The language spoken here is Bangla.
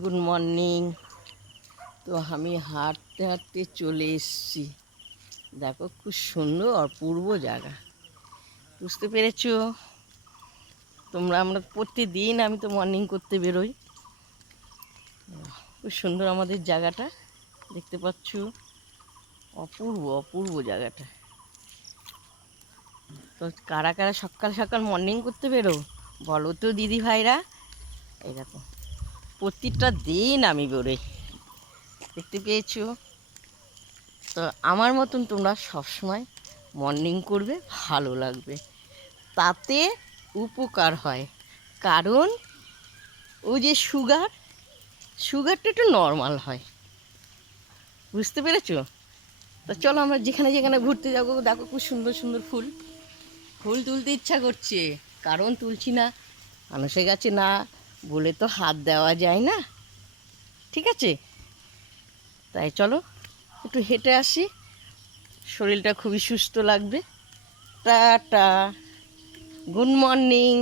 Good morning. তো আমি হাঁটতে হাঁটতে চলে এসেছি। দেখো খুব সুন্দর অপূর্ব জায়গা, বুঝতে পেরেছো? আমরা প্রতিদিন আমি তো মর্নিং করতে বেরোই। খুব সুন্দর আমাদের জায়গাটা, দেখতে পাচ্ছ? অপূর্ব অপূর্ব জায়গাটা। তো কারা কারা সকাল সকাল মর্নিং করতে বেরো বলো তো দিদি ভাইরা? এই দেখো, প্রতিটা দিন আমি বেরোই, দেখতে পেয়েছো? তো আমার মতন তোমরা সবসময় মর্নিং করবে, ভালো লাগবে, তাতে উপকার হয়। কারণ ওই যে সুগারটা একটু নর্মাল হয়, বুঝতে পেরেছো? তো চলো আমরা যেখানে যেখানে ঘুরতে যাবো, দেখো খুব সুন্দর সুন্দর ফুল ফুল তুলতে ইচ্ছা করছে, কারণ তুলছি না, মানুষের কাছে না বলে তো হাত দেওয়া যায় না, ঠিক আছে? তাই চলো একটু হেঁটে আসি, শরীরটা খুবই সুস্থ লাগবে। Tata, good morning.